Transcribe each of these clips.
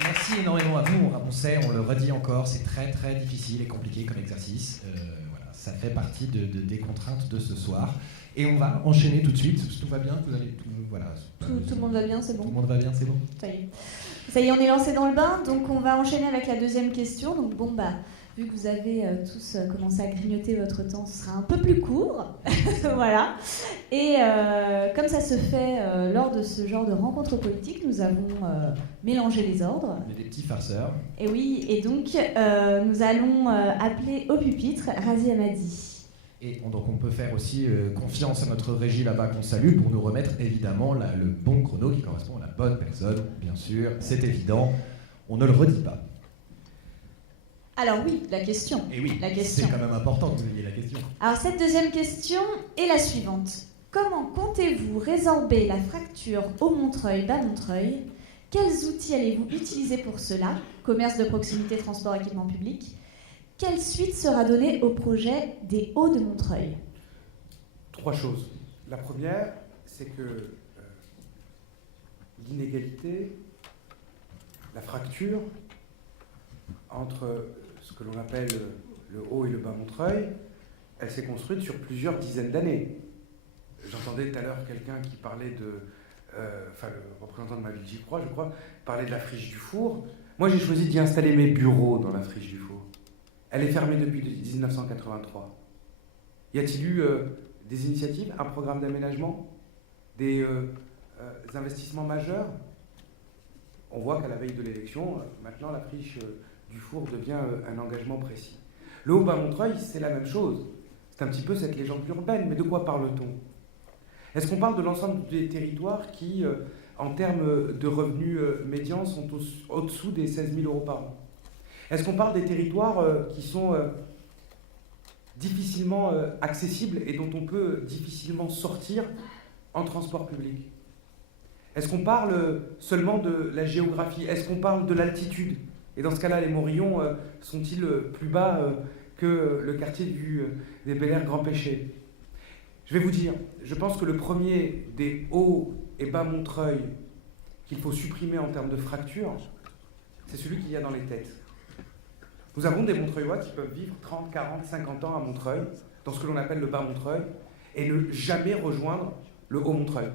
Merci énormément à vous. On sait, on le redit encore, c'est très très difficile et compliqué comme exercice. Voilà, ça fait partie des contraintes de ce soir. Et on va enchaîner tout de suite. Tout va bien, vous allez voilà. Tout le monde va bien, c'est bon. Tout le monde va bien, c'est bon. Ça y est, on est lancé dans le bain, donc on va enchaîner avec la deuxième question. Donc bon, vu que vous avez tous commencé à grignoter votre temps, ce sera un peu plus court. Voilà. Et comme ça se fait lors de ce genre de rencontres politiques, nous avons mélangé les ordres. On est des petits farceurs. Et oui, et donc nous allons appeler au pupitre Razi Hamadi. Et donc on peut faire aussi confiance à notre régie là-bas qu'on salue pour nous remettre évidemment le bon chrono qui correspond à la bonne personne, bien sûr, c'est évident, on ne le redit pas. Alors oui, la question. Et oui, la question. C'est quand même important que vous ayez la question. Alors cette deuxième question est la suivante. Comment comptez-vous résorber la fracture Haut-Montreuil-Bas-Montreuil ? Quels outils allez-vous utiliser pour cela ? Commerce de proximité, transport, équipement public ? Quelle suite sera donnée au projet des Hauts de Montreuil ? 3 choses. La première, c'est que l'inégalité, la fracture entre ce que l'on appelle le Haut et le Bas Montreuil, elle s'est construite sur plusieurs dizaines d'années. J'entendais tout à l'heure quelqu'un qui parlait le représentant de ma ville, je crois, parlait de la friche du Four. Moi, j'ai choisi d'y installer mes bureaux dans la friche du Four. Elle est fermée depuis 1983. Y a-t-il eu des initiatives, un programme d'aménagement, des investissements majeurs ? On voit qu'à la veille de l'élection, maintenant la friche du Four devient un engagement précis. Le Haut-Bas-Montreuil, c'est la même chose. C'est un petit peu cette légende urbaine, mais de quoi parle-t-on ? Est-ce qu'on parle de l'ensemble des territoires qui, en termes de revenus médians, sont au-dessous des 16 000 € par an ? Est-ce qu'on parle des territoires qui sont difficilement accessibles et dont on peut difficilement sortir en transport public ? Est-ce qu'on parle seulement de la géographie ? Est-ce qu'on parle de l'altitude ? Et dans ce cas-là, les Morillons sont-ils plus bas que le quartier des Bel-Air Grand Péché ? Je vais vous dire, je pense que le premier des Hauts et Bas Montreuil qu'il faut supprimer en termes de fracture, c'est celui qu'il y a dans les têtes. Nous avons des Montreuillois qui peuvent vivre 30, 40, 50 ans à Montreuil, dans ce que l'on appelle le Bas Montreuil, et ne jamais rejoindre le Haut Montreuil,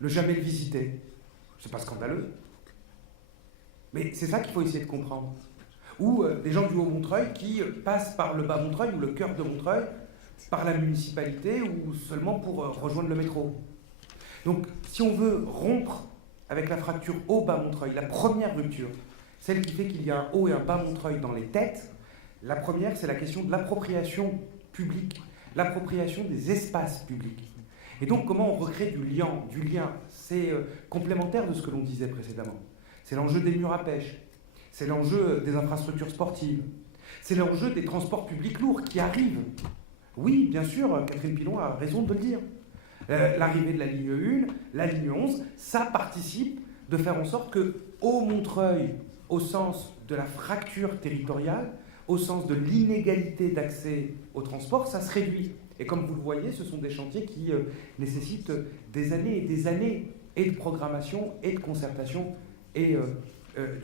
ne jamais le visiter. C'est pas scandaleux. Mais c'est ça qu'il faut essayer de comprendre. Ou des gens du Haut Montreuil qui passent par le Bas Montreuil ou le cœur de Montreuil, par la municipalité ou seulement pour rejoindre le métro. Donc, si on veut rompre avec la fracture Haut-Bas Montreuil, la première rupture, celle qui fait qu'il y a un Haut et un Bas Montreuil dans les têtes, la première, c'est la question de l'appropriation publique, l'appropriation des espaces publics. Et donc, comment on recrée du lien, c'est complémentaire de ce que l'on disait précédemment. C'est l'enjeu des murs à pêche, c'est l'enjeu des infrastructures sportives, c'est l'enjeu des transports publics lourds qui arrivent. Oui, bien sûr, Catherine Pilon a raison de le dire. L'arrivée de la ligne 1, la ligne 11, ça participe de faire en sorte que Haut-Montreuil, au sens de la fracture territoriale, au sens de l'inégalité d'accès au transport, ça se réduit. Et comme vous le voyez, ce sont des chantiers qui nécessitent des années et de programmation et de concertation et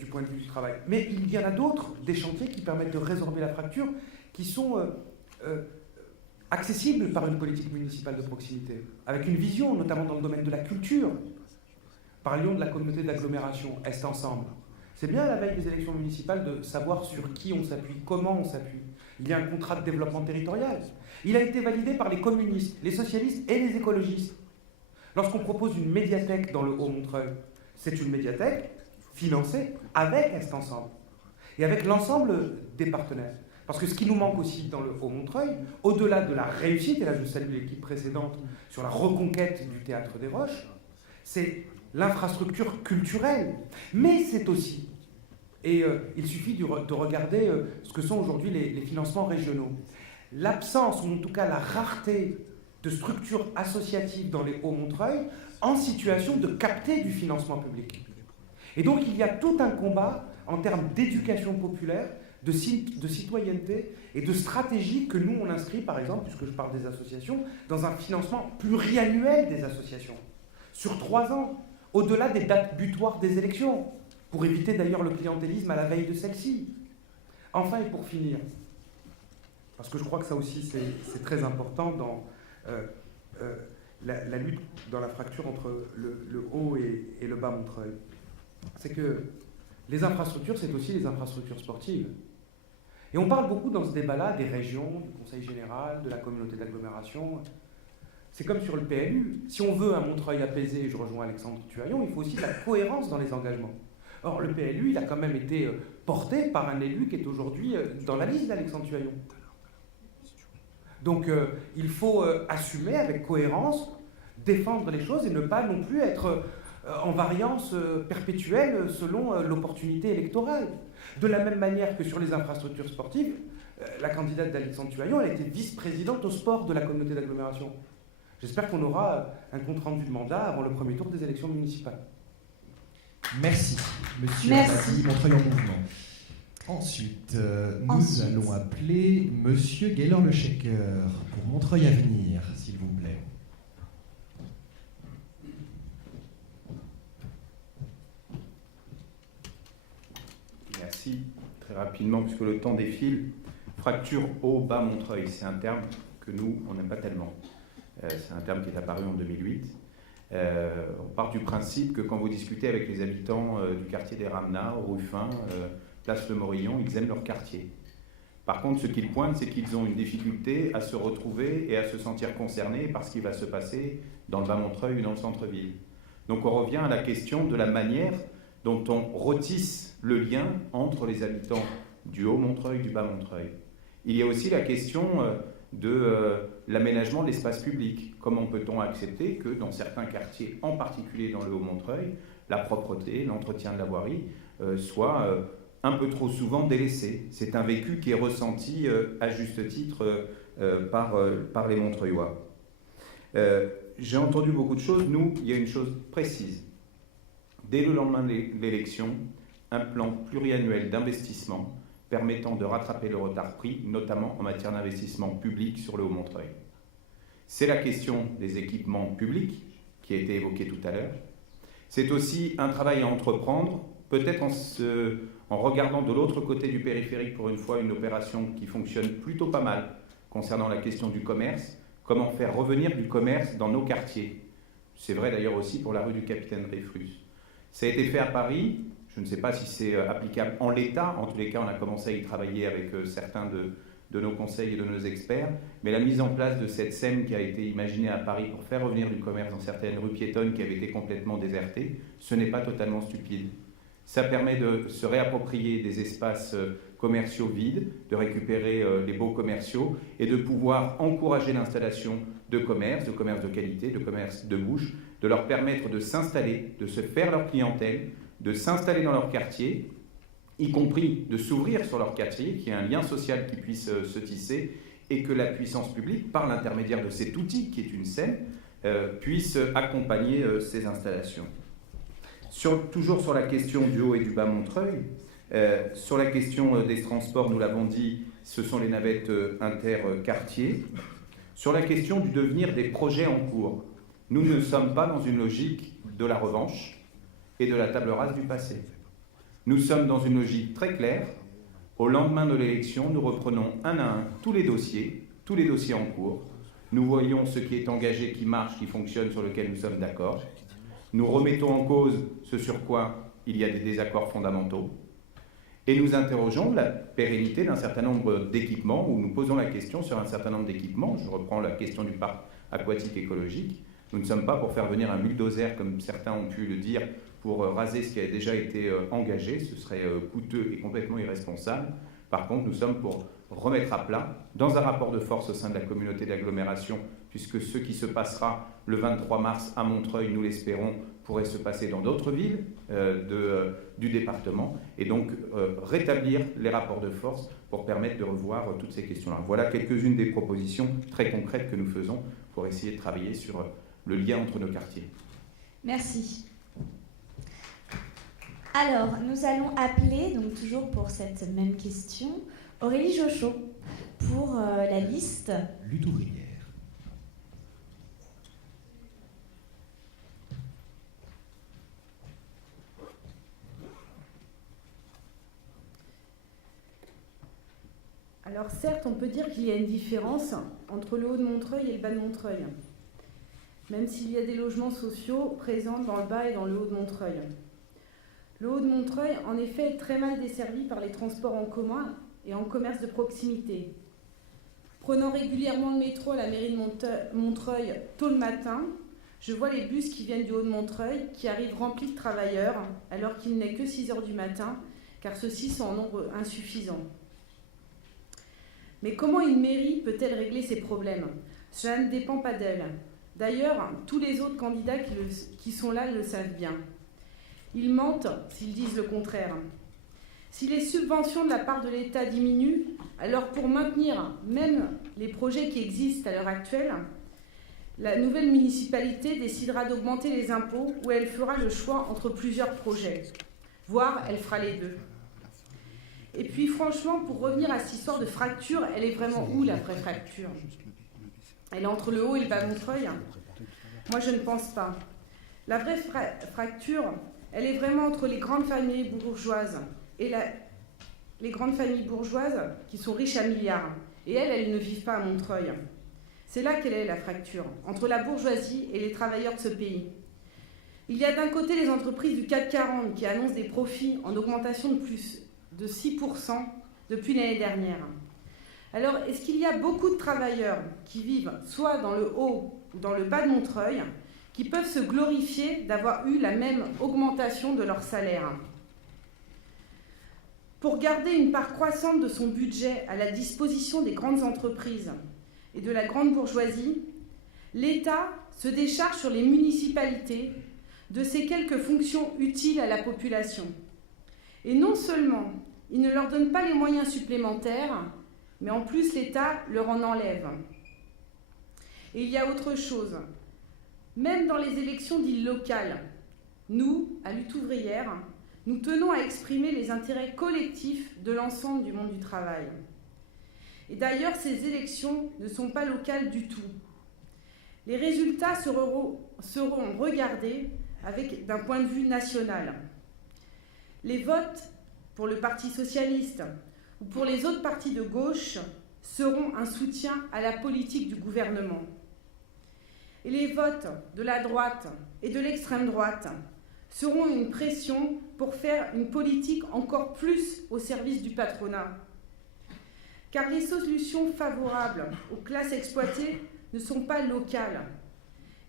du point de vue du travail. Mais il y en a d'autres, des chantiers qui permettent de résorber la fracture, qui sont accessibles par une politique municipale de proximité, avec une vision, notamment dans le domaine de la culture. Parlions de la communauté d'agglomération Est Ensemble. C'est bien à la veille des élections municipales de savoir sur qui on s'appuie, comment on s'appuie. Il y a un contrat de développement territorial. Il a été validé par les communistes, les socialistes et les écologistes. Lorsqu'on propose une médiathèque dans le Haut-Montreuil, c'est une médiathèque financée avec Est Ensemble et avec l'ensemble des partenaires. Parce que ce qui nous manque aussi dans le Haut-Montreuil, au-delà de la réussite, et là je salue l'équipe précédente sur la reconquête du Théâtre des Roches, c'est l'infrastructure culturelle. Mais c'est aussi, et il suffit de regarder ce que sont aujourd'hui les financements régionaux, l'absence, ou en tout cas la rareté de structures associatives dans les Hauts-Montreuil en situation de capter du financement public. Et donc il y a tout un combat en termes d'éducation populaire, de citoyenneté et de stratégie que nous on inscrit, par exemple, puisque je parle des associations, dans un financement pluriannuel des associations, sur 3 ans, au-delà des dates butoirs des élections, pour éviter d'ailleurs le clientélisme à la veille de celle-ci. Enfin, et pour finir, parce que je crois que ça aussi c'est très important dans la lutte, dans la fracture entre le haut et le bas Montreuil, c'est que les infrastructures, c'est aussi les infrastructures sportives. Et on parle beaucoup dans ce débat-là des régions, du Conseil général, de la communauté d'agglomération. C'est comme sur le PLU. Si on veut un Montreuil apaisé, je rejoins Alexandre Tuaillon, il faut aussi de la cohérence dans les engagements. Or, le PLU, il a quand même été porté par un élu qui est aujourd'hui dans la liste d'Alexandre Tuaillon. Donc, il faut assumer avec cohérence, défendre les choses et ne pas non plus être en variance perpétuelle selon l'opportunité électorale. De la même manière que sur les infrastructures sportives, la candidate d'Alexandre Tuaillon, elle a été vice-présidente au sport de la communauté d'agglomération. J'espère qu'on aura un compte-rendu de mandat avant le premier tour des élections municipales. Merci, monsieur Abadi, Montreuil en mouvement. Ensuite, nous allons appeler monsieur Gaylor Le Shaker pour Montreuil Avenir, s'il vous plaît. Merci. Très rapidement, puisque le temps défile. Fracture haut-bas Montreuil, c'est un terme que nous, on n'aime pas tellement. C'est un terme qui est apparu en 2008. On part du principe que quand vous discutez avec les habitants du quartier des Ramenas, au Ruffin, place Le Morillon, ils aiment leur quartier. Par contre, ce qu'ils pointent, c'est qu'ils ont une difficulté à se retrouver et à se sentir concernés par ce qui va se passer dans le bas Montreuil ou dans le centre-ville. Donc on revient à la question de la manière dont on retisse le lien entre les habitants du haut Montreuil, du bas Montreuil. Il y a aussi la question de l'aménagement de l'espace public. Comment peut-on accepter que dans certains quartiers, en particulier dans le haut Montreuil, la propreté, l'entretien de la voirie soit un peu trop souvent délaissé. C'est un vécu qui est ressenti à juste titre par les Montreuillois. J'ai entendu beaucoup de choses. Nous, il y a une chose précise. Dès le lendemain de l'élection, un plan pluriannuel d'investissement permettant de rattraper le retard pris, notamment en matière d'investissement public sur le Haut-Montreuil. C'est la question des équipements publics qui a été évoquée tout à l'heure. C'est aussi un travail à entreprendre, peut-être en regardant de l'autre côté du périphérique pour une fois une opération qui fonctionne plutôt pas mal concernant la question du commerce, comment faire revenir du commerce dans nos quartiers. C'est vrai d'ailleurs aussi pour la rue du Capitaine Dreyfus. Ça a été fait à Paris. Je ne sais pas si c'est applicable en l'état. En tous les cas, on a commencé à y travailler avec certains de nos conseils et de nos experts. Mais la mise en place de cette scène qui a été imaginée à Paris pour faire revenir du commerce dans certaines rues piétonnes qui avaient été complètement désertées, ce n'est pas totalement stupide. Ça permet de se réapproprier des espaces commerciaux vides, de récupérer les beaux commerciaux et de pouvoir encourager l'installation de commerce de qualité, de commerce de bouche, de leur permettre de s'installer, de se faire leur clientèle, de s'installer dans leur quartier, y compris de s'ouvrir sur leur quartier, qu'il y ait un lien social qui puisse se tisser et que la puissance publique, par l'intermédiaire de cet outil qui est une scène, puisse accompagner ces installations. Toujours sur la question du haut et du bas Montreuil, sur la question des transports, nous l'avons dit, ce sont les navettes inter-quartiers. Sur la question du devenir des projets en cours, nous ne sommes pas dans une logique de la revanche et de la table rase du passé. Nous sommes dans une logique très claire. Au lendemain de l'élection, nous reprenons un à un tous les dossiers en cours. Nous voyons ce qui est engagé, qui marche, qui fonctionne, sur lequel nous sommes d'accord. Nous remettons en cause ce sur quoi il y a des désaccords fondamentaux. Et nous interrogeons la pérennité d'un certain nombre d'équipements, ou nous posons la question sur un certain nombre d'équipements. Je reprends la question du parc aquatique écologique. Nous ne sommes pas pour faire venir un bulldozer, comme certains ont pu le dire, pour raser ce qui a déjà été engagé. Ce serait coûteux et complètement irresponsable. Par contre, nous sommes pour remettre à plat, dans un rapport de force au sein de la communauté d'agglomération, puisque ce qui se passera le 23 mars à Montreuil, nous l'espérons, pourrait se passer dans d'autres villes du département, et donc rétablir les rapports de force pour permettre de revoir toutes ces questions-là. Voilà quelques-unes des propositions très concrètes que nous faisons pour essayer de travailler sur le lien entre nos quartiers. Merci. Alors, nous allons appeler, donc toujours pour cette même question, Aurélie Jochot pour la liste Lutte ouvrière. Alors certes, on peut dire qu'il y a une différence entre le haut de Montreuil et le bas de Montreuil, même s'il y a des logements sociaux présents dans le bas et dans le haut de Montreuil. Le haut de Montreuil, en effet, est très mal desservi par les transports en commun et en commerce de proximité. Prenant régulièrement le métro à la mairie de Montreuil tôt le matin, je vois les bus qui viennent du haut de Montreuil qui arrivent remplis de travailleurs alors qu'il n'est que 6 heures du matin, car ceux-ci sont en nombre insuffisant. Mais comment une mairie peut-elle régler ces problèmes? Cela ne dépend pas d'elle. D'ailleurs, tous les autres candidats qui sont là le savent bien. Ils mentent s'ils disent le contraire. Si les subventions de la part de l'État diminuent, alors pour maintenir même les projets qui existent à l'heure actuelle, la nouvelle municipalité décidera d'augmenter les impôts ou elle fera le choix entre plusieurs projets. Voire, elle fera les deux. Et puis franchement, pour revenir à cette histoire de fracture, elle est vraiment où la vraie fracture? Elle est entre le haut et le bas Montreuil? Moi, je ne pense pas. La vraie fracture, elle est vraiment entre les grandes familles bourgeoises et les grandes familles bourgeoises qui sont riches à milliards. Et elles ne vivent pas à Montreuil. C'est là qu'elle est la fracture, entre la bourgeoisie et les travailleurs de ce pays. Il y a d'un côté les entreprises du CAC 40 qui annoncent des profits en augmentation de plus de 6% depuis l'année dernière. Alors, est-ce qu'il y a beaucoup de travailleurs qui vivent soit dans le haut ou dans le bas de Montreuil qui peuvent se glorifier d'avoir eu la même augmentation de leur salaire? Pour garder une part croissante de son budget à la disposition des grandes entreprises et de la grande bourgeoisie, l'État se décharge sur les municipalités de ces quelques fonctions utiles à la population. Et non seulement il ne leur donne pas les moyens supplémentaires, mais en plus l'État leur en enlève. Et il y a autre chose. Même dans les élections dites locales, nous, à Lutte ouvrière, nous tenons à exprimer les intérêts collectifs de l'ensemble du monde du travail. Et d'ailleurs, ces élections ne sont pas locales du tout. Les résultats seront regardés d'un point de vue national. Les votes pour le Parti socialiste ou pour les autres partis de gauche seront un soutien à la politique du gouvernement. Et les votes de la droite et de l'extrême droite seront une pression pour faire une politique encore plus au service du patronat. Car les solutions favorables aux classes exploitées ne sont pas locales.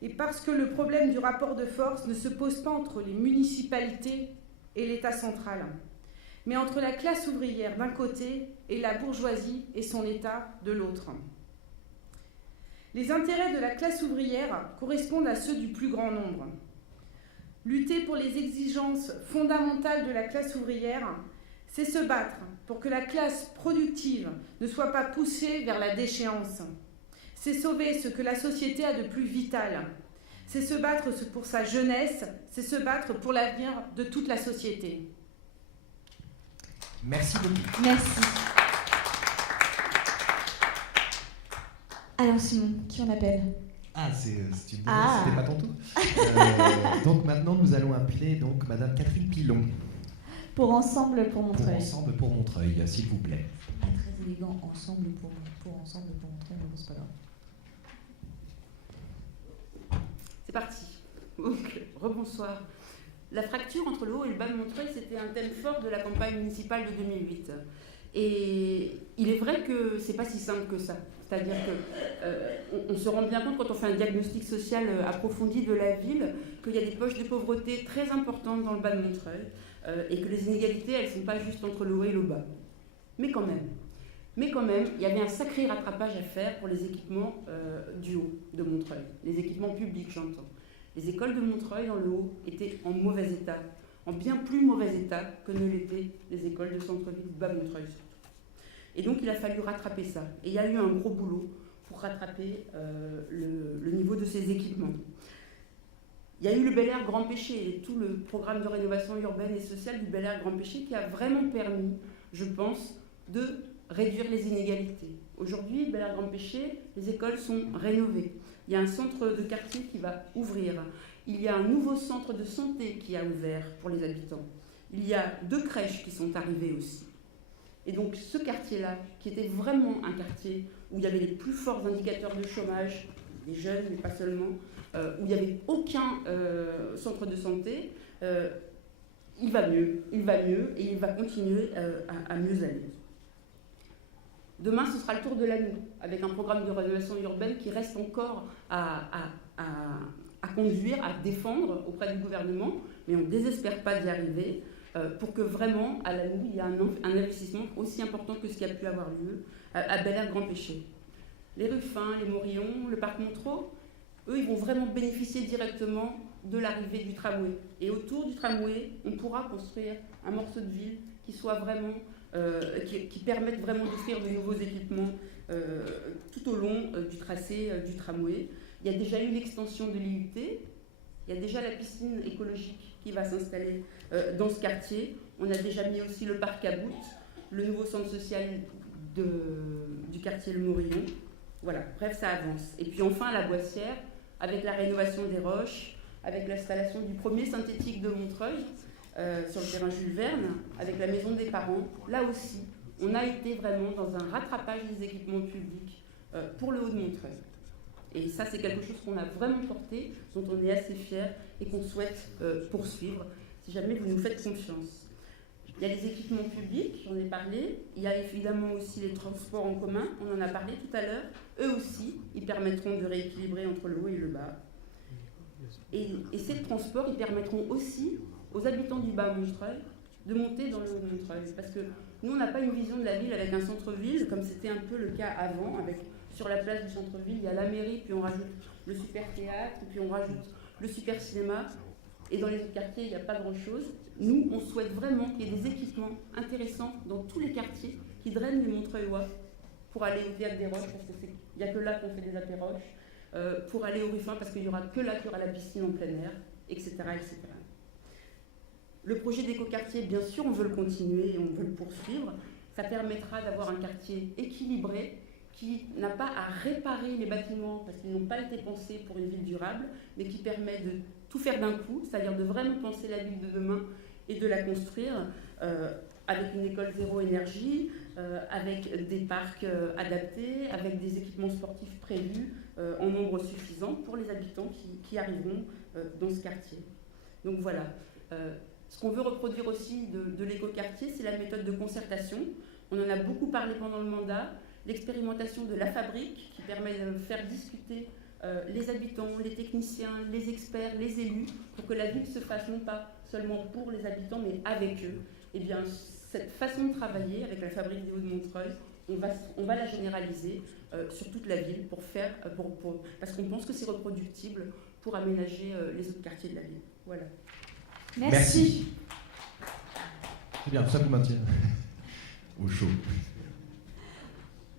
Et parce que le problème du rapport de force ne se pose pas entre les municipalités et l'État central, mais entre la classe ouvrière d'un côté et la bourgeoisie et son État de l'autre. Les intérêts de la classe ouvrière correspondent à ceux du plus grand nombre. Lutter pour les exigences fondamentales de la classe ouvrière, c'est se battre pour que la classe productive ne soit pas poussée vers la déchéance. C'est sauver ce que la société a de plus vital. C'est se battre pour sa jeunesse, c'est se battre pour l'avenir de toute la société. Merci beaucoup. Merci. Alors Simon, qui on appelle? Ah, c'est une bonne Ah. C'était pas ton tour. Donc maintenant, nous allons appeler donc Madame Catherine Pilon. Pour Ensemble pour Pour Montreuil. Ensemble pour Montreuil, s'il vous plaît. Pas très élégant, Ensemble pour Ensemble pour Montreuil, mais bon, c'est pas grave. C'est parti. Donc, rebonsoir. La fracture entre le haut et le bas de Montreuil, c'était un thème fort de la campagne municipale de 2008. Et il est vrai que c'est pas si simple que ça. C'est-à-dire qu'on se rend bien compte quand on fait un diagnostic social approfondi de la ville qu'il y a des poches de pauvreté très importantes dans le bas de Montreuil et que les inégalités, elles ne sont pas juste entre le haut et le bas. Mais quand même, il y avait un sacré rattrapage à faire pour les équipements du haut de Montreuil, les équipements publics, j'entends. Les écoles de Montreuil, dans le haut, étaient en mauvais état, en bien plus mauvais état que ne l'étaient les écoles de centre-ville bas Montreuil surtout. Et donc il a fallu rattraper ça. Et il y a eu un gros boulot pour rattraper le niveau de ces équipements. Il y a eu le Bel Air Grand Péché et tout le programme de rénovation urbaine et sociale du Bel Air Grand Péché qui a vraiment permis, je pense, de réduire les inégalités. Aujourd'hui, Bel Air Grand Péché, les écoles sont rénovées. Il y a un centre de quartier qui va ouvrir. Il y a un nouveau centre de santé qui a ouvert pour les habitants. Il y a 2 crèches qui sont arrivées aussi. Et donc ce quartier-là, qui était vraiment un quartier où il y avait les plus forts indicateurs de chômage, des jeunes, mais pas seulement, où il n'y avait aucun centre de santé, il va mieux et il va continuer à mieux aller. Demain, ce sera le tour de l'anneau, avec un programme de rénovation urbaine qui reste encore à conduire, à défendre auprès du gouvernement, mais on ne désespère pas d'y arriver, pour que vraiment, à l'anneau, il y ait un investissement aussi important que ce qui a pu avoir lieu à Bel-Air-Grand-Péché. Les Ruffins, les Morillons, le parc Montreux, eux, ils vont vraiment bénéficier directement de l'arrivée du tramway. Et autour du tramway, on pourra construire un morceau de ville qui soit vraiment, qui permette vraiment d'offrir de nouveaux équipements tout au long du tracé du tramway. Il y a déjà eu l'extension de l'IUT, il y a déjà la piscine écologique qui va s'installer dans ce quartier. On a déjà mis aussi le parc à Bout, le nouveau centre social du quartier Le Morillon. Voilà, bref, ça avance. Et puis enfin, la Boissière, avec la rénovation des roches, avec l'installation du premier synthétique de Montreuil sur le terrain Jules Verne, avec la maison des parents. Là aussi, on a été vraiment dans un rattrapage des équipements publics pour le Haut-de-Montreuil. Et ça, c'est quelque chose qu'on a vraiment porté, dont on est assez fiers et qu'on souhaite poursuivre, si jamais vous nous faites confiance. Il y a les équipements publics, j'en ai parlé. Il y a évidemment aussi les transports en commun, on en a parlé tout à l'heure. Eux aussi, ils permettront de rééquilibrer entre le haut et le bas. Et ces transports, ils permettront aussi aux habitants du bas Montreuil de monter dans le haut Montreuil. Parce que nous, on n'a pas une vision de la ville avec un centre-ville, comme c'était un peu le cas avant, avec sur la place du centre-ville, il y a la mairie, puis on rajoute le super théâtre, puis on rajoute le super cinéma. Et dans les autres quartiers, il n'y a pas grand-chose. Nous, on souhaite vraiment qu'il y ait des équipements intéressants dans tous les quartiers qui drainent les Montreuillois pour aller au Théâtre des Roches, parce qu'il n'y a que là qu'on fait des apéroches, pour aller au Ruffin, parce qu'il n'y aura que là qu'il y aura la piscine en plein air, etc., etc. Le projet d'écoquartier, bien sûr, on veut le continuer et on veut le poursuivre. Ça permettra d'avoir un quartier équilibré, qui n'a pas à réparer les bâtiments parce qu'ils n'ont pas été pensés pour une ville durable, mais qui permet de tout faire d'un coup, c'est-à-dire de vraiment penser la ville de demain et de la construire avec une école zéro énergie, avec des parcs adaptés, avec des équipements sportifs prévus en nombre suffisant pour les habitants qui arriveront dans ce quartier. Donc voilà. Ce qu'on veut reproduire aussi de l'écoquartier, c'est la méthode de concertation. On en a beaucoup parlé pendant le mandat. L'expérimentation de la fabrique qui permet de faire discuter les habitants, les techniciens, les experts, les élus, pour que la ville se fasse non pas seulement pour les habitants, mais avec eux. Et bien, cette façon de travailler avec la fabrique des Hauts-de-Montreuil, on va la généraliser sur toute la ville parce qu'on pense que c'est reproductible pour aménager les autres quartiers de la ville. Voilà. Merci. C'est bien, ça vous maintient au chaud.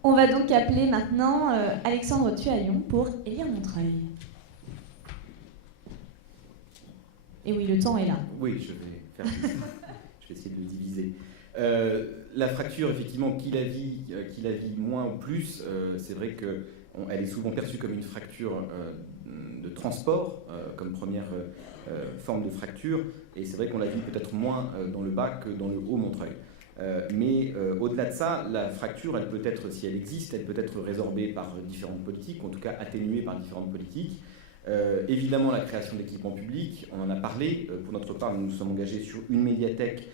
On va donc appeler maintenant Alexandre Tuaillon pour élire Montreuil. Et oui, le temps est là. Oui, je vais faire je vais essayer de le diviser. La fracture, effectivement, qui la vit moins ou plus, c'est vrai qu'elle est souvent perçue comme une fracture de transport, comme première forme de fracture, et c'est vrai qu'on la vit peut-être moins dans le bas que dans le haut Montreuil. Mais au-delà de ça, la fracture, elle peut être, si elle existe, elle peut être résorbée par différentes politiques, en tout cas atténuée par différentes politiques. Évidemment, la création d'équipements publics, on en a parlé. Pour notre part, nous nous sommes engagés sur une médiathèque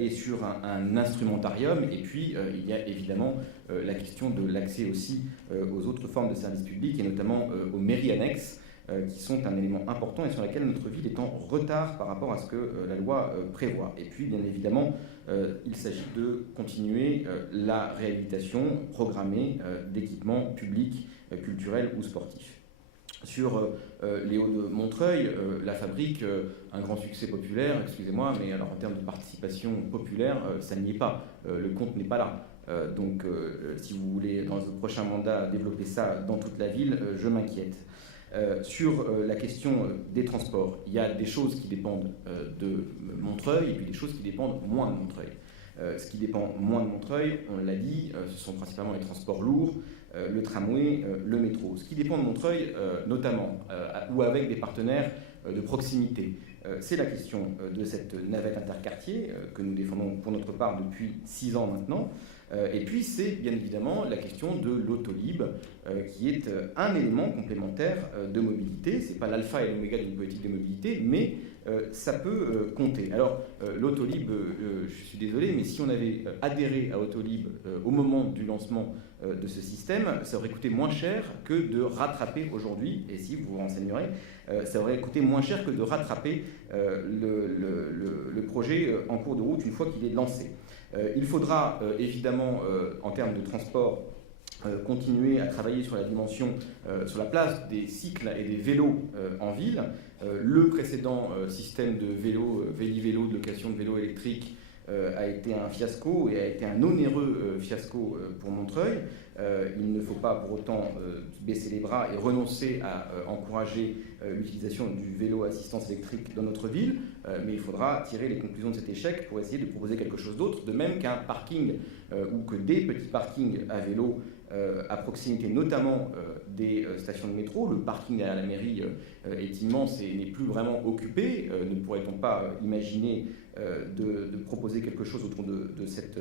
et sur un instrumentarium. Et puis, il y a évidemment la question de l'accès aussi aux autres formes de services publics, et notamment aux mairies annexes, qui sont un élément important et sur laquelle notre ville est en retard par rapport à ce que la loi prévoit. Et puis, bien évidemment, il s'agit de continuer la réhabilitation programmée d'équipements publics, culturels ou sportifs. Sur les Hauts-de-Montreuil, la fabrique, un grand succès populaire, excusez-moi, mais alors en termes de participation populaire, ça n'y est pas. Le compte n'est pas là. Donc, si vous voulez, dans le prochain mandat, développer ça dans toute la ville, je m'inquiète. Sur la question des transports, il y a des choses qui dépendent de Montreuil et puis des choses qui dépendent moins de Montreuil. Ce qui dépend moins de Montreuil, on l'a dit, ce sont principalement les transports lourds, le tramway, le métro. Ce qui dépend de Montreuil, notamment, ou avec des partenaires de proximité, c'est la question de cette navette interquartier que nous défendons pour notre part depuis 6 ans maintenant. Et puis c'est bien évidemment la question de l'autolib qui est un élément complémentaire de mobilité. Ce n'est pas l'alpha et l'oméga d'une politique de mobilité, mais ça peut compter. Alors l'autolib, je suis désolé, mais si on avait adhéré à Autolib au moment du lancement de ce système, ça aurait coûté moins cher que de rattraper aujourd'hui, et si vous vous renseignerez, ça aurait coûté moins cher que de rattraper le projet en cours de route une fois qu'il est lancé. Il faudra évidemment, en termes de transport, continuer à travailler sur la dimension, sur la place des cycles et des vélos en ville. Le précédent système de vélo, Véli-Vélo, de location de vélos électriques, a été un fiasco et a été un onéreux fiasco pour Montreuil. Il ne faut pas pour autant baisser les bras et renoncer à encourager l'utilisation du vélo à assistance électrique dans notre ville, mais il faudra tirer les conclusions de cet échec pour essayer de proposer quelque chose d'autre, de même qu'un parking ou que des petits parkings à vélo à proximité notamment des stations de métro. Le parking derrière la mairie est immense et n'est plus vraiment occupé. Ne pourrait-on pas imaginer de proposer quelque chose autour de cette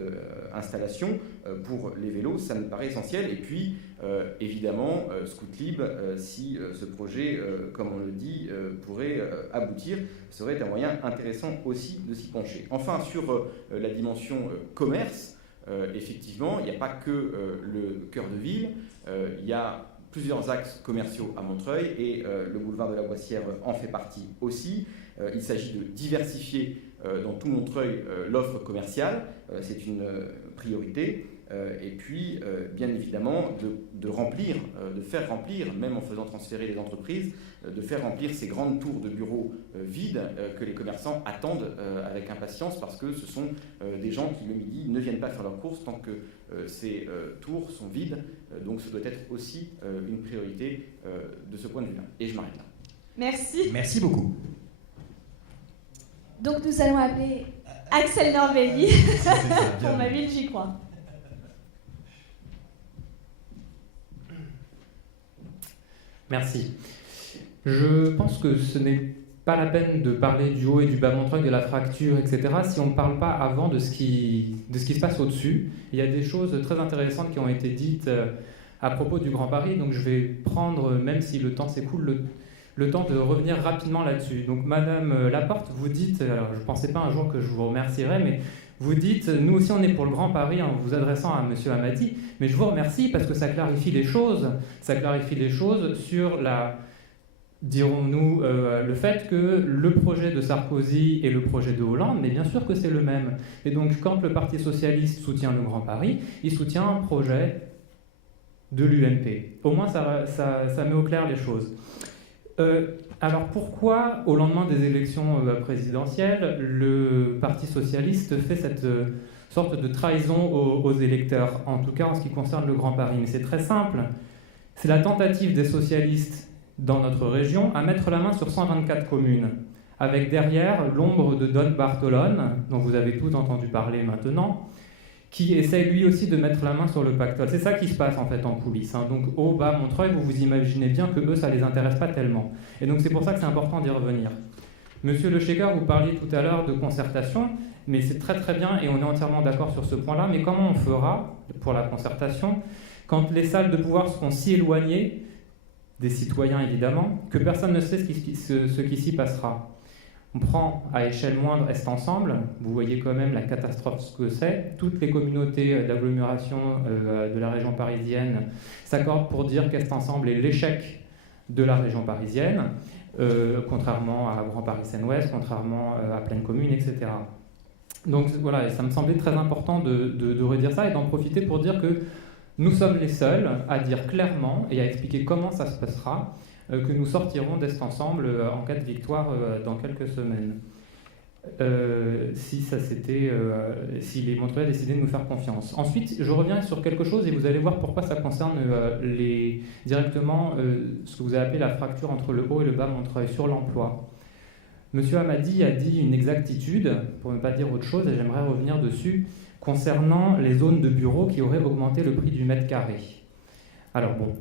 installation pour les vélos? Ça me paraît essentiel. Et puis, évidemment, Scoutlib, si ce projet, comme on le dit, pourrait aboutir, serait un moyen intéressant aussi de s'y pencher. Enfin, sur la dimension commerce, effectivement, il n'y a pas que le cœur de ville, il y a plusieurs axes commerciaux à Montreuil et le boulevard de la Boissière en fait partie aussi. Il s'agit de diversifier dans tout Montreuil l'offre commerciale, c'est une priorité. Et puis, bien évidemment, de remplir, de faire remplir, même en faisant transférer les entreprises, de faire remplir ces grandes tours de bureaux vides que les commerçants attendent avec impatience parce que ce sont des gens qui, le midi, ne viennent pas faire leurs courses tant que ces tours sont vides. Donc, ce doit être aussi une priorité de ce point de vue-là. Et je m'arrête là. Merci. Merci beaucoup. Donc, nous allons appeler Axel Norbelli. Pour ma ville, j'y crois. Merci. Je pense que ce n'est pas la peine de parler du haut et du bas Montreuil, de la fracture, etc., si on ne parle pas avant de ce qui se passe au-dessus. Il y a des choses très intéressantes qui ont été dites à propos du Grand Paris, donc je vais prendre, même si le temps s'écoule, le temps de revenir rapidement là-dessus. Donc Madame Laporte, vous dites, alors je ne pensais pas un jour que je vous remercierais, mais vous dites, nous aussi on est pour le Grand Paris en vous adressant à Monsieur Hamadi, mais je vous remercie parce que ça clarifie les choses sur la, dirons-nous, le fait que le projet de Sarkozy et le projet de Hollande, mais bien sûr que c'est le même. Et donc quand le Parti Socialiste soutient le Grand Paris, il soutient un projet de l'UMP. Au moins ça met au clair les choses. Alors pourquoi, au lendemain des élections présidentielles, le Parti Socialiste fait cette sorte de trahison aux électeurs, en tout cas en ce qui concerne le Grand Paris? Mais c'est très simple. C'est la tentative des socialistes dans notre région à mettre la main sur 124 communes, avec derrière l'ombre de Don Bartolone, dont vous avez tous entendu parler maintenant, qui essaye lui aussi de mettre la main sur le pactole. C'est ça qui se passe en fait en coulisses. Donc au bas Montreuil, vous vous imaginez bien que eux, ça les intéresse pas tellement. Et donc c'est pour ça que c'est important d'y revenir. Monsieur Le Shaker, vous parliez tout à l'heure de concertation, mais c'est très très bien et on est entièrement d'accord sur ce point-là. Mais comment on fera pour la concertation quand les salles de pouvoir seront si éloignées des citoyens évidemment que personne ne sait ce qui s'y passera? On prend à échelle moindre Est Ensemble, vous voyez quand même la catastrophe ce que c'est. Toutes les communautés d'agglomération de la région parisienne s'accordent pour dire qu'Est Ensemble est l'échec de la région parisienne, contrairement à Grand Paris Seine-Ouest, contrairement à Pleine Commune, etc. Donc voilà, ça me semblait très important de redire ça et d'en profiter pour dire que nous sommes les seuls à dire clairement et à expliquer comment ça se passera, que nous sortirons d'Est Ensemble en cas de victoire dans quelques semaines. Si les Montreuil décidaient de nous faire confiance. Ensuite, je reviens sur quelque chose et vous allez voir pourquoi ça concerne directement ce que vous avez appelé la fracture entre le haut et le bas Montreuil sur l'emploi. Monsieur Hamadi a dit une exactitude, pour ne pas dire autre chose, et j'aimerais revenir dessus, concernant les zones de bureaux qui auraient augmenté le prix du mètre carré. Alors bon,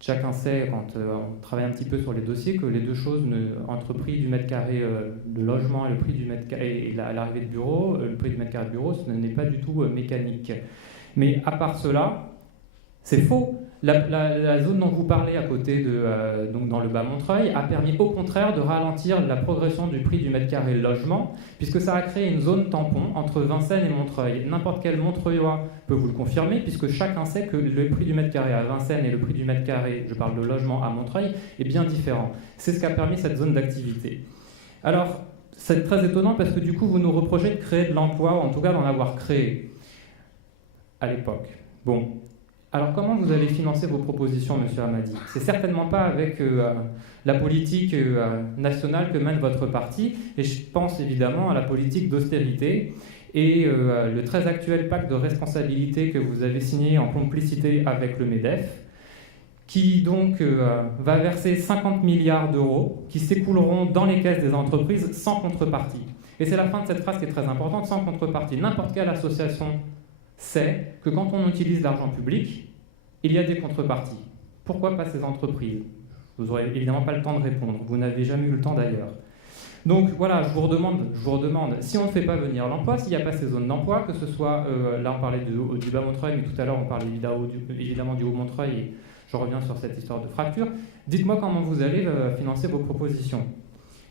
chacun sait, quand on travaille un petit peu sur les dossiers, que les deux choses, entre prix du mètre carré de logement et le prix du mètre carré et l'arrivée de bureau, le prix du mètre carré de bureau, ce n'est pas du tout mécanique. Mais à part cela, c'est faux. La zone dont vous parlez à côté donc dans le Bas-Montreuil a permis au contraire de ralentir la progression du prix du mètre carré logement, puisque ça a créé une zone tampon entre Vincennes et Montreuil. N'importe quel Montreuillois peut vous le confirmer, puisque chacun sait que le prix du mètre carré à Vincennes et le prix du mètre carré, je parle de logement à Montreuil, est bien différent. C'est ce qui a permis cette zone d'activité. Alors, c'est très étonnant parce que du coup, vous nous reprochez de créer de l'emploi, ou en tout cas d'en avoir créé à l'époque. Bon. Alors comment vous allez financer vos propositions, Monsieur Hamadi? C'est certainement pas avec la politique nationale que mène votre parti, et je pense évidemment à la politique d'austérité et le très actuel pacte de responsabilité que vous avez signé en complicité avec le MEDEF, qui donc va verser 50 milliards d'euros qui s'écouleront dans les caisses des entreprises sans contrepartie. Et c'est la fin de cette phrase qui est très importante, sans contrepartie. N'importe quelle association sait que quand on utilise l'argent public, il y a des contreparties. Pourquoi pas ces entreprises? Vous n'aurez évidemment pas le temps de répondre. Vous n'avez jamais eu le temps d'ailleurs. Donc voilà, je vous redemande, si on ne fait pas venir l'emploi, s'il n'y a pas ces zones d'emploi, que ce soit, là on parlait du Bas-Montreuil, mais tout à l'heure on parlait évidemment du Haut-Montreuil, et je reviens sur cette histoire de fracture, dites-moi comment vous allez financer vos propositions.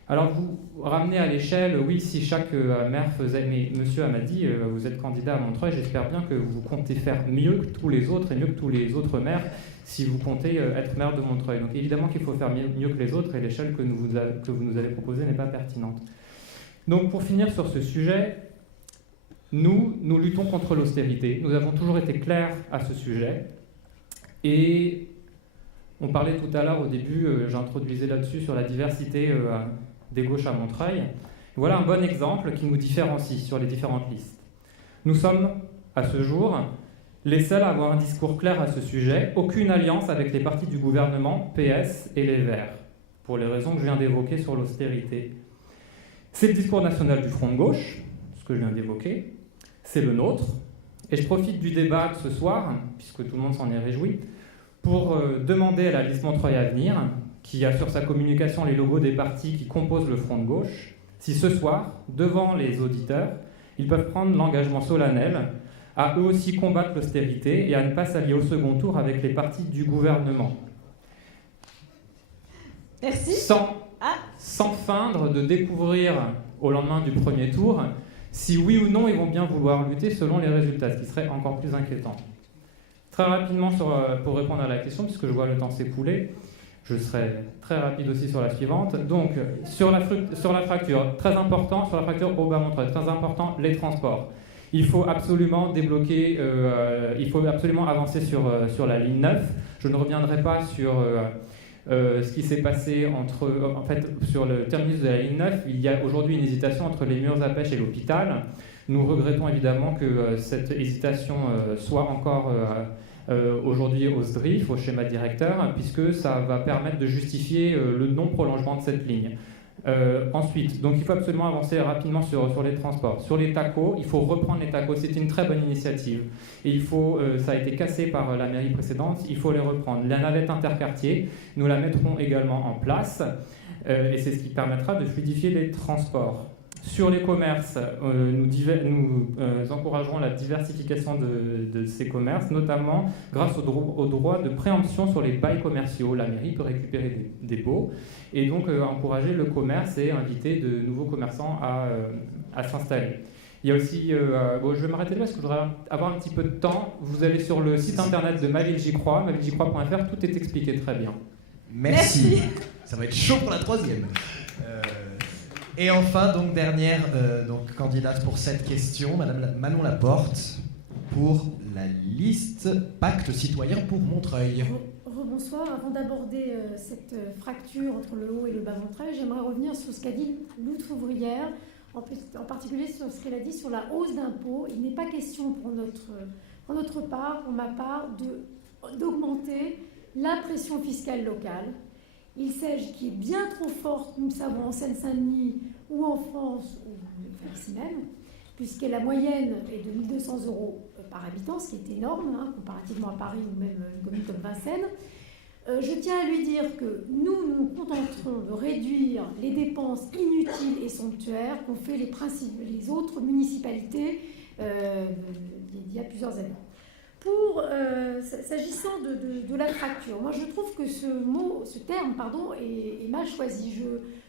Alors vous ramenez à l'échelle, oui, si chaque maire faisait, mais Monsieur Hamadi, vous êtes candidat à Montreuil, j'espère bien que vous comptez faire mieux que tous les autres et mieux que tous les autres maires si vous comptez être maire de Montreuil. Donc évidemment qu'il faut faire mieux que les autres et l'échelle que vous nous avez proposée n'est pas pertinente. Donc pour finir sur ce sujet, nous luttons contre l'austérité. Nous avons toujours été clairs à ce sujet et on parlait tout à l'heure au début, j'introduisais là-dessus sur la diversité des gauches à Montreuil. Voilà un bon exemple qui nous différencie sur les différentes listes. Nous sommes, à ce jour, les seuls à avoir un discours clair à ce sujet, aucune alliance avec les partis du gouvernement, PS et les Verts, pour les raisons que je viens d'évoquer sur l'austérité. C'est le discours national du Front de gauche, ce que je viens d'évoquer, c'est le nôtre, et je profite du débat de ce soir, puisque tout le monde s'en est réjoui, pour demander à la liste Montreuil Avenir, qui a sur sa communication les logos des partis qui composent le Front de gauche, si ce soir, devant les auditeurs, ils peuvent prendre l'engagement solennel à eux aussi combattre l'austérité et à ne pas s'allier au second tour avec les partis du gouvernement. Merci. Sans feindre de découvrir au lendemain du premier tour si oui ou non ils vont bien vouloir lutter selon les résultats, ce qui serait encore plus inquiétant. Très rapidement pour répondre à la question, puisque je vois le temps s'écouler, je serai très rapide aussi sur la suivante. Donc, sur la fracture, très important, sur la fracture au Bas-Montreuil, très important, les transports. Il faut absolument débloquer, il faut absolument avancer sur la ligne 9. Je ne reviendrai pas sur ce qui s'est passé en fait, sur le terminus de la ligne 9. Il y a aujourd'hui une hésitation entre les murs à pêche et l'hôpital. Nous regrettons évidemment que cette hésitation soit encore aujourd'hui au SDRIF, au schéma directeur, puisque ça va permettre de justifier le non-prolongement de cette ligne. Ensuite, donc il faut absolument avancer rapidement sur les transports. Sur les tacos, il faut reprendre les tacos, c'est une très bonne initiative. Et ça a été cassé par la mairie précédente, il faut les reprendre. La navette interquartier, nous la mettrons également en place, et c'est ce qui permettra de fluidifier les transports. Sur les commerces, nous encouragerons la diversification de ces commerces, notamment grâce au droit de préemption sur les bails commerciaux. La mairie peut récupérer des baux et donc encourager le commerce et inviter de nouveaux commerçants à s'installer. Il y a aussi, je vais m'arrêter là parce que je voudrais avoir un petit peu de temps. Vous allez sur le site internet de Ma Ville J'y Crois, mavillecroix.fr, tout est expliqué très bien. Merci. Ça va être chaud pour la troisième. Et enfin, donc dernière candidate pour cette question, Madame Manon Laporte, pour la liste Pacte citoyen pour Montreuil. Rebonsoir. Avant d'aborder cette fracture entre le haut et le bas Montreuil, j'aimerais revenir sur ce qu'a dit Loutre Ouvrière, en particulier sur ce qu'elle a dit sur la hausse d'impôts. Il n'est pas question pour ma part, d'augmenter la pression fiscale locale. Il s'agit qui est bien trop forte, nous le savons, en Seine-Saint-Denis ou en France, ou ici même, puisque la moyenne est de 1 200 € par habitant, ce qui est énorme, comparativement à Paris ou même une commune comme Vincennes. Je tiens à lui dire que nous nous contenterons de réduire les dépenses inutiles et somptuaires qu'ont fait les autres municipalités il y a plusieurs années. S'agissant de la fracture, moi je trouve que ce terme est mal choisi.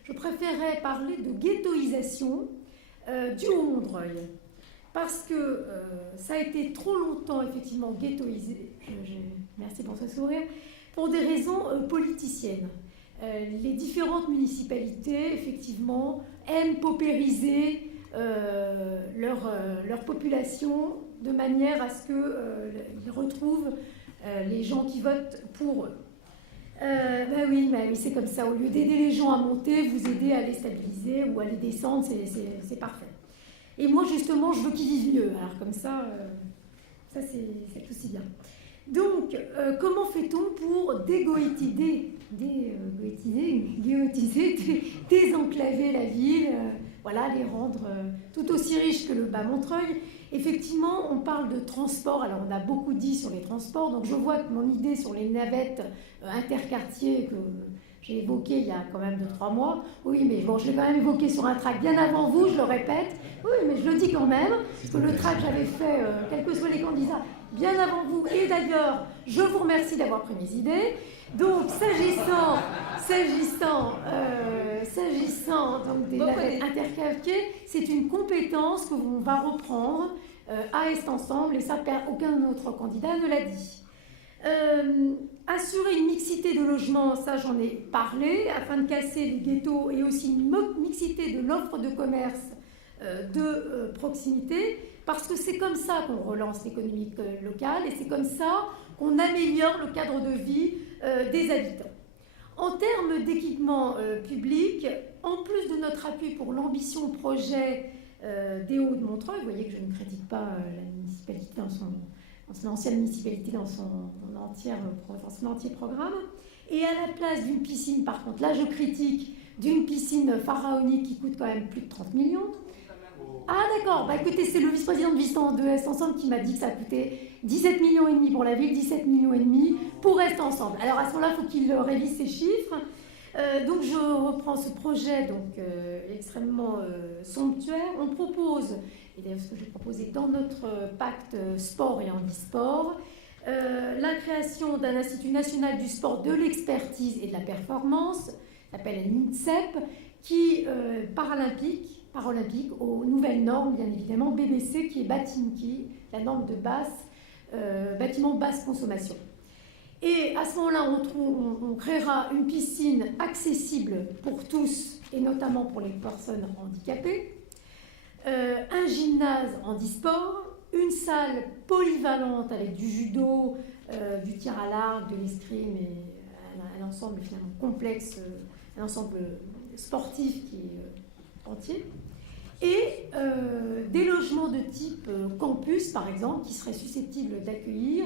Je préférais parler de ghettoisation du Haut-Montreuil. Parce que ça a été trop longtemps effectivement ghettoisé, merci pour ce sourire, pour des raisons politiciennes. Les différentes municipalités, effectivement, aiment paupériser leur population de manière à ce qu'ils retrouvent les gens qui votent pour eux. Oui, c'est comme ça. Au lieu d'aider les gens à monter, vous aidez à les stabiliser ou à les descendre, c'est parfait. Et moi, justement, je veux qu'ils vivent mieux. Alors comme ça c'est aussi bien. Donc, comment fait-on pour dégoïtiser, désenclaver la ville, les rendre tout aussi riches que le Bas-Montreuil? Effectivement, on parle de transport. Alors, on a beaucoup dit sur les transports. Donc, je vois que mon idée sur les navettes interquartiers que j'ai évoquée il y a quand même 2-3 mois. Oui, mais bon, je l'ai quand même évoqué sur un tract bien avant vous, je le répète. Oui, mais je le dis quand même, parce que le tract, j'avais fait, quels que soient les candidats, bien avant vous. Et d'ailleurs, je vous remercie d'avoir pris mes idées. Donc, s'agissant donc, des navettes interquartiers, c'est une compétence que l'on va reprendre à Est Ensemble, et ça, aucun autre candidat ne l'a dit. Assurer une mixité de logements, ça j'en ai parlé, afin de casser les ghettos, et aussi une mixité de l'offre de commerce de proximité, parce que c'est comme ça qu'on relance l'économie locale, et c'est comme ça qu'on améliore le cadre de vie des habitants. En termes d'équipement public, en plus de notre appui pour l'ambition projet des Hauts-de-Montreuil, vous voyez que je ne critique pas la municipalité l'ancienne municipalité dans son entier programme, et à la place d'une piscine, par contre, là je critique, d'une piscine pharaonique qui coûte quand même plus de 30 millions. Ah d'accord, écoutez, c'est le vice-président de Est Ensemble qui m'a dit que ça coûtait 17,5 millions pour la ville, 17,5 millions pour Est Ensemble. Alors à ce moment-là, il faut qu'il révise ses chiffres. Donc je reprends ce projet extrêmement somptuaire. On propose, et d'ailleurs ce que j'ai proposé dans notre pacte sport et handisport, la création d'un institut national du sport, de l'expertise et de la performance, s'appelle l'INSEP, qui paralympique aux nouvelles normes, bien évidemment, BBC, qui est BATIMKI, la norme de bâtiment basse consommation. Et à ce moment-là, on créera une piscine accessible pour tous, et notamment pour les personnes handicapées, un gymnase handisport, une salle polyvalente avec du judo, du tir à l'arc, de l'escrime, et un ensemble finalement complexe, un ensemble sportif qui est entier, et des logements de type campus, par exemple, qui seraient susceptibles d'accueillir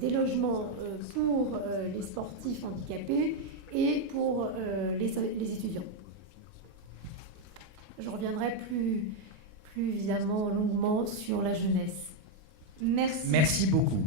des logements pour les sportifs handicapés et pour les étudiants. Je reviendrai plus évidemment longuement sur la jeunesse. Merci. Merci beaucoup.